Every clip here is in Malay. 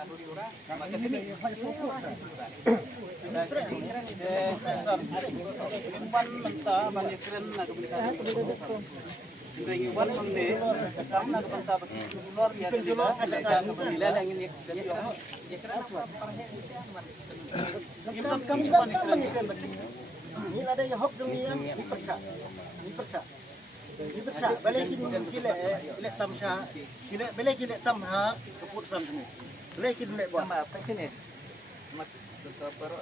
Ini ada yang hok demi yang dipersa. Balik gile tamsha, balik gile tamha keputusan ini. Balik gile buat. Sama apa sini? Mat beberapa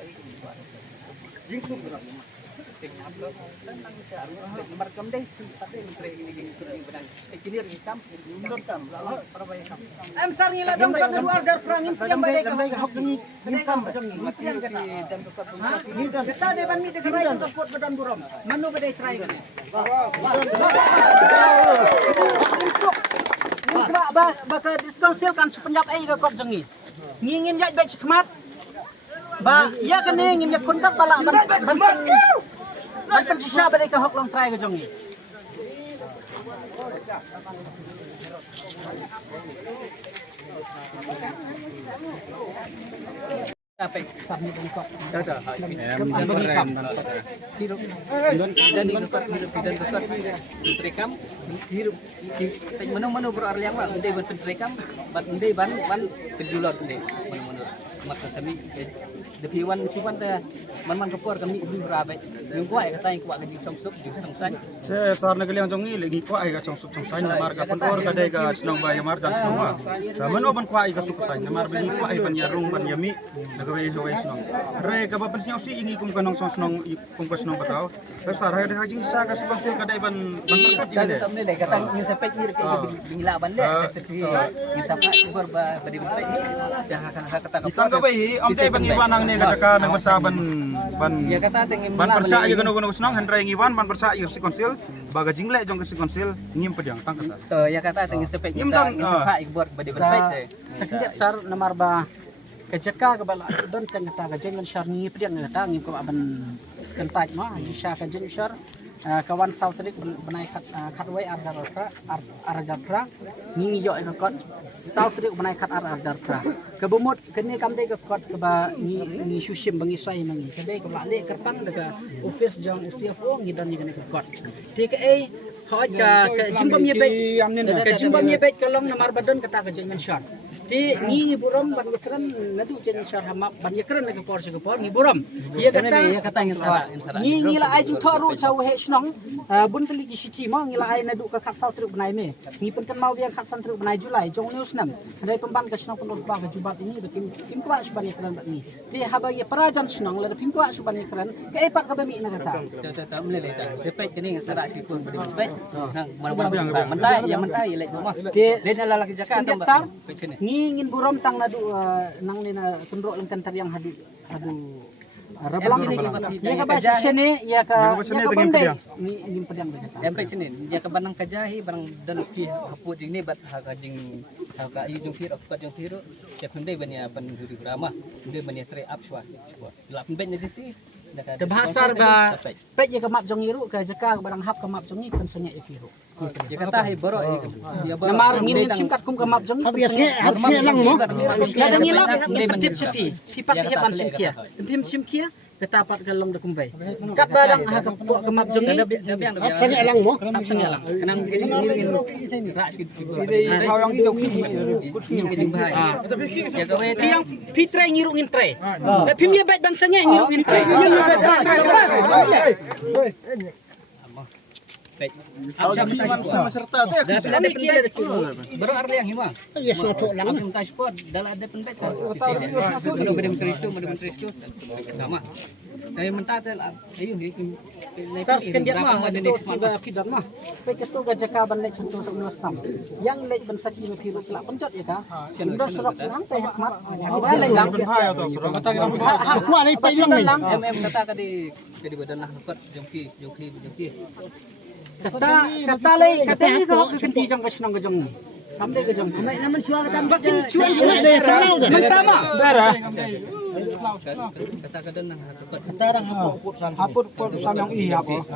jingsung berapa? Tinggal tentang nomor kam deh, tapi menteri ini benar. Engineer hitam, mundur kam. Perbaikan. Sar ngila dong kan order perangin yang balik hok demi kam macam ni. Dan kita depan ni dekat itu support badan burom. Manu badai try kan. Baka diskonsel kan sepenjak ke kot jengi. Ngingin ya baik sekemat. Ba ya kan ngingin ya kontak balak ban pensisa badai ka hok long try ke jengi. Apa sami bengkok ada hidup dan ikut perekam hidup menu berarliang lah undai ban perekam bat undai ban penjualan undai menu mata sami depiwan siwan dah man kepor kami beri berabai yang kuat kata yang kuat gaji songsuk di songsai saya sarna kalian jongi lagi kuat ga songsuk songsai namar ka pendor ka dai ga senong bay mar dan senong sama no ban kuat ga suk sai namar beli kuat ban yarung ban yami daga way senong re ka ba pensiau si ingi kum kanong senong kum ka senong batao besar ha haji sa ka sponsor ka dai ban perkat ini samne le kata ingin sampai kiri ke bingla ban le sepi ingin sampai ber badi sampai dah kata kita ka bay am dai ban iwanang ne ka jaka nang ban ya kata ban persa aja kanu senong handrai ngiwan ban persa si konsil baga jingle jong si konsil ngim pedang tang kata to ya kata ingin sampai ingin sampai ber badi sampai sekendet sar namar ba kejaka ke bala don tengata ka jengan syar ni pedang kata ngim ko ban kentaj ma jisha ka jeng syar kawan sautrik benai kat way arjatra ni yo ikot sautrik benai kat arjatra kebumut kene kamde ke kot ke ba ni susim bangi sai mangi kede ke balik kerpang daga office jang CFO ngidan ni kene ke kot TKA hoj ka jimbam ye bet ka jimbam ye bet kalong namar badan kata ka jengan syar ti ni buram ban yekran nadu jen syar hamak ban yekran ke por se ke por ni buram ye kata yang salah ni ngila ai jing thoru chau he snong bun kali gi siti ma ngila ai nadu ka khat sau truk banai me ni pun kan mau biang khat san truk banai julai jong news nam dai pemban ka snong pun ba ka jubat ini bekim kim kwa suban yekran bat ni ti haba ye prajan snong la pim kwa suban yekran ke epat ka bami na kata ta mele ta sepet ni sarak si pun badi sepet nang mana mentai ya mentai lek rumah le na lalaki jakarta ni ingin buram tang nadu nang ni na tundro lengkan tariang hadu rablang ini ya ka ba sene ya ka bandai ni ingin pedang begitu sampai sini ya ka banang kajahi barang dan ki hapu jing ni bat ha ka jing ha ka ayu jung fir ka jung fir ya pendai bania pan duri brama pendai bania tre up swa la pendai ni si de bahasar ga pet ya ka map jong iru ka jaka barang hap ka map jong ni kan senya ikiru ya kata hi boro ya boro namar ngin simkat kum ka map jong habisnya lang mo kada ngilap ni petip sepi sipat ya ban simkia pim simkia ketapat kalong de kumbay kat badang ha ka po ka map jong ni habisnya lang mo habisnya lang kanang gini ras ki yang itu ya ka we yang fitre ngiru ngin tre le pim ye baik bangsanya ngiru ngin tre baik serta tu ada pendek baru arli yang hima ya sotok lang langsung ka sport dala ada pendek menu menteri itu sama kami mentatel ayo sar sekendiat mah itu siba fidan mah peketu gajaka ban lek contoh sama stam yang lek ban saki me piru kelak pencot ya ka ndo serok hang teh hikmat ba lek lang atau serok kata ha kuat lek pai lang kata ka di badan lah kot jongki kata lek kata ni ko kenti jang ka senang ka jong sampai ke jong mai naman suara kata bakin cuan ini saya sanau dah pertama darah kata kadang nang kot kata orang haput putusan yang iya apa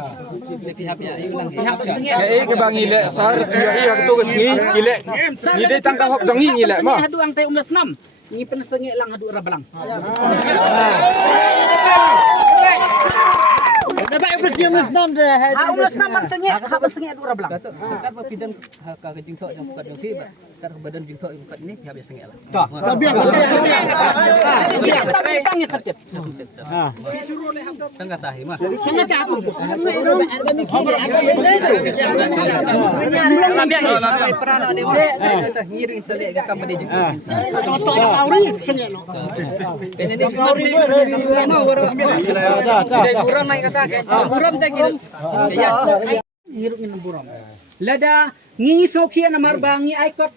pihak-pihak ayo lang ya ke bang ile sar iya ke tu ke sini ile ni dai tangka hok jong ni ile mah hadu ang teh 16 Ini pensengit lang hadu rabalang. Ha ulas naman sengit, ha sengit hadu rabalang. Datuk, dekat apa pidan ka jing tok yang bukat yang si ba. Tar badan jing tok yang bukat ini ya biasa ngel lah. Dah. Dia tapi tangnya tertib. Tengah tahi mah. Perana dewa. Ngiring selek ke kamar jing tok. Ini buram naik kata ke. Buram tak gil. Ya. Hirungin ng buram. Lada ngi sokhi na marba ngi aikot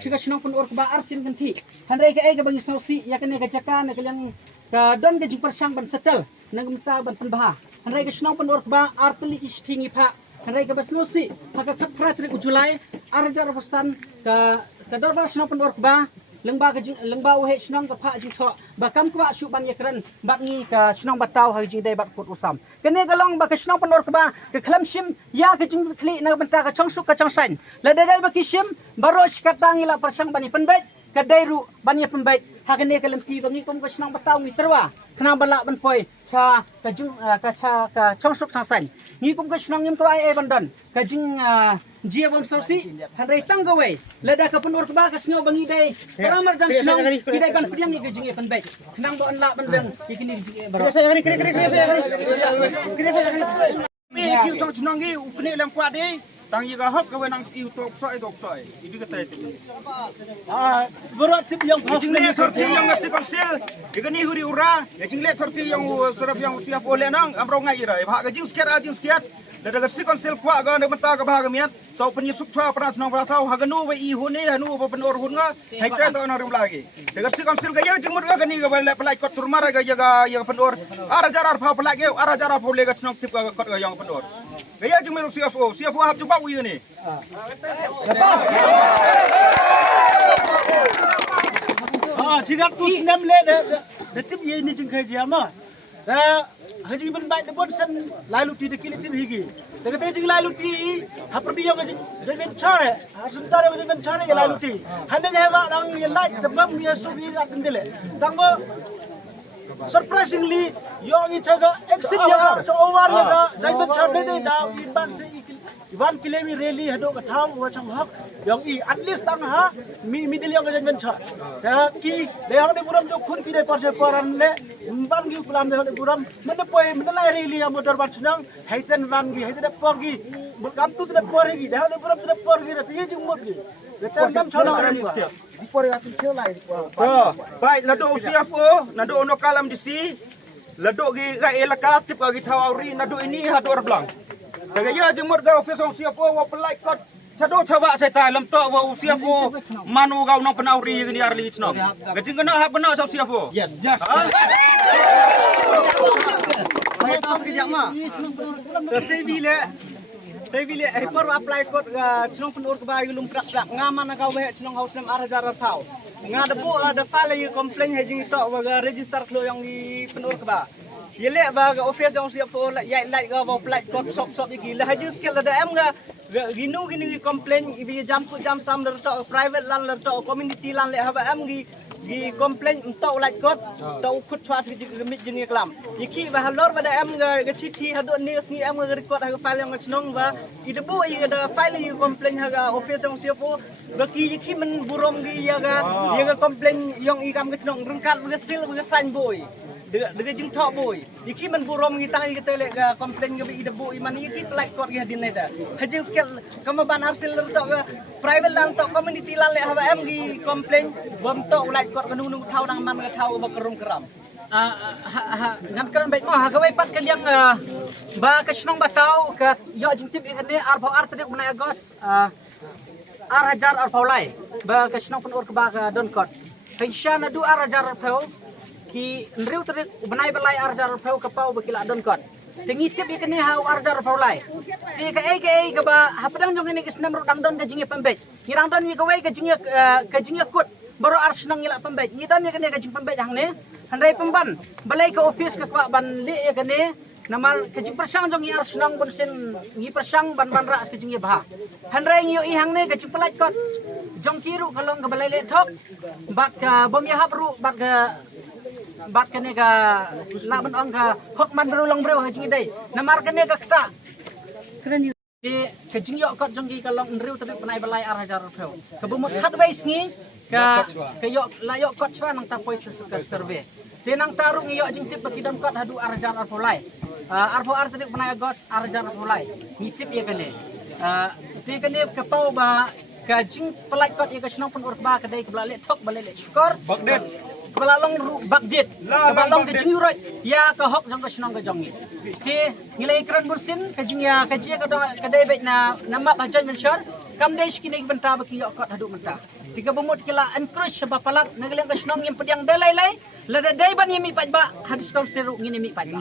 siga sinong pun ork ba arsin ganti. Handai ka ay ka bangi sosi ya kan ka jaka na kalang ka don ka jing persang ban setel nang mta ban penbaha. Handai ka sinong pun ork ba artli istingi pa. Handai ka basnosi haka katra tri ujulai arjar persan ka dorba sinong pun ork ba lengba uhe sinong ka pa jing tho bakam kwa syu ban yakran bat ngi ka sinong batau ha jing dai bat put usam. Kene galong ba ka sinong pun ork ba ka khlam sim ya ka jing kli na benta ka chongsuk ka chongsain. La dai ba kisim baro sikatang ila persang bani penbait ka dairu bani penbait ha kene ka lenti bangi kom ka sinong batau ngi terwa kena bala ban poi cha ka jing ka cha ka chongsuk chongsain. Ngi kom ka sinong ngim ko ai bandan ka jing Jia bang sosi, handai tanggawai. Lada ka penur ba ka singaw bangi dai. Paramar jan sinong kidai ban priang ni gejing ban baik. Nang do anla ban bang ikini gejing baro. Kiu chong chnong gi upne lam kwa de tang yi ga hop ka wenang kiu tok soi ibi ka tai tu Baro tip yang jing le thor ti yang nasi konsil igani huri ura jing le thor ti yang serap yang siap ole nang amro ngai ira ba ga jing skiat daga si konsil kwa ga ne mata ka ba ga miat to penyi suk chwa pra chnong pra thau ha ga nu we I hu ne hanu ba pen or hun nga hai ka to na rim lagi daga si konsil ga yang jingmut ga ni ga ba pelai kot turmar ga ya pen or ara jarar pha pelai ge ara jarar pha le ga chnong tip ga kot ga yang pen or ga ya jingmut CFO hab chuba wi ni Jika tu senam le detik ye ni jeng kerja mah. Haji ben baik debon sen lalu ti dekili tim higi. Dekat jeng lalu ti haperdi yang jeng cara. Sebentar jeng cara ya lalu ti. Hande jawa nang ye like tebam ye sugi akan dele. Tanggo surprisingly yang ichaga exit ya so over ya jeng cara de da iban se Iwan kilemi rally hado ka thau wa chang hak yang I at least tang ha middle yang jeng cha ta ki de hang de buram jok khun ki de par se paran le ban gi pulam de hang de buram men poi men lai rally ya motor bar chnang haiten van gi haiten de por gi kam tu de por gi de hang de buram de por gi re jeng mot gi de tam jam chona baik lado CFO nado ono kalam di si lado gi ga elaka tip ga gi thau auri nado ini hado belang daga ya jemur ga office ong CFO wa pelai kot chado chawa sai tai lam to wa CFO manu ga nong penauri ni arli chnong ga jing kena hak bena sa CFO yes saya tahu sekejap mah. Saya bila hyper apply kot chnong penur ke bayu lum prak ngaman ga we chnong haus nam arajar thau nga debu ada file you complain hajing to wa register klo yang di penur ke ba yele ba ga office yang CFO la ya like ga wa apply kot shop iki la hajing skill ada em ga gini complain ibi jam sam ler to private lan ler to community lan le haba em gi complain untuk like kot to khut chwa gi mit jini klam iki ba halor ba da em ga chithi hadu ni sni em ga record ha file yang chnong ba idebu I ada file you complain ha office yang CFO ba ki iki men burom gi ya ga complain yang I kam ga chnong rengkat ga still ga sign boy de jing thok boy iki men burom gi tang gi tele ga complain ga idebu I man iki like kot gi hadin da hajing skill kam ban arsil to ga private lan to community lan le ha em gi complain bom to like kot kanu nu thau nang man ga thau ba kerum keram ngan kan baik mah gawai pat kan yang ba ka chnong batau ka yo jing tip ikane ar phau ar tadi bunai agos ar hajar ar phau lai ba ka chnong pun or ka ba ka don kot pensya na du ar hajar ar phau ki nriu tadi bunai balai ar hajar ar phau ka pau ba kila don kot tingi tip ikane ha ar hajar ar phau lai ti ka ai ka ba hapadang jong ini kisnam ro dang don ka jinge pembet hirang don ni gawai ka jinge kut baru ar senang ngila pembet ni dan ni kene ka jing pembet hang ne handai pemban balai ka office ka kwa ban li kene Namar kejing persang jong iar senang bensin ngi persang ban ra kejing ye bah. Hanrai ngi ihang ne kejing pelait kot. Jong kiru kalong ka balai le thok. Bat ka bom ya hapru bat ka ne ka la ban ong ka hok man berulong breu kejing dei. Namar ka ne ka kta. Keren di kejing yo kot jong ki kalong nriu tadi penai balai ar hajar pheu. Ka bumut khat bais ngi ka yo la yo kot chwa nang tapoi sesuka survey. Tenang taruh ngiyo jing tip bakidam kot hadu arjan arpolai. Arpo ar tadi penai gos arjan arpolai. Ngitip ya kene. Ti kene kapau ba kajing pelai kot ya kasnong pun urba kedai kebala le thok bala le syukur. Bagdit. Kebala long bagdit. Kebala long kajing urut ya ka hok jong kasnong ka jong ni. Ti ngilai kran bursin kajing ya kajing kedai baik na nama bajan mensyar. Kam dai skini benta baki yo kot hadu menta. Tiga bumut kila encourage sebab palat nagaleng kasnong yang pediang dalai lai lada dai ban yemi pajba hadis kau seru ngini mi pajba.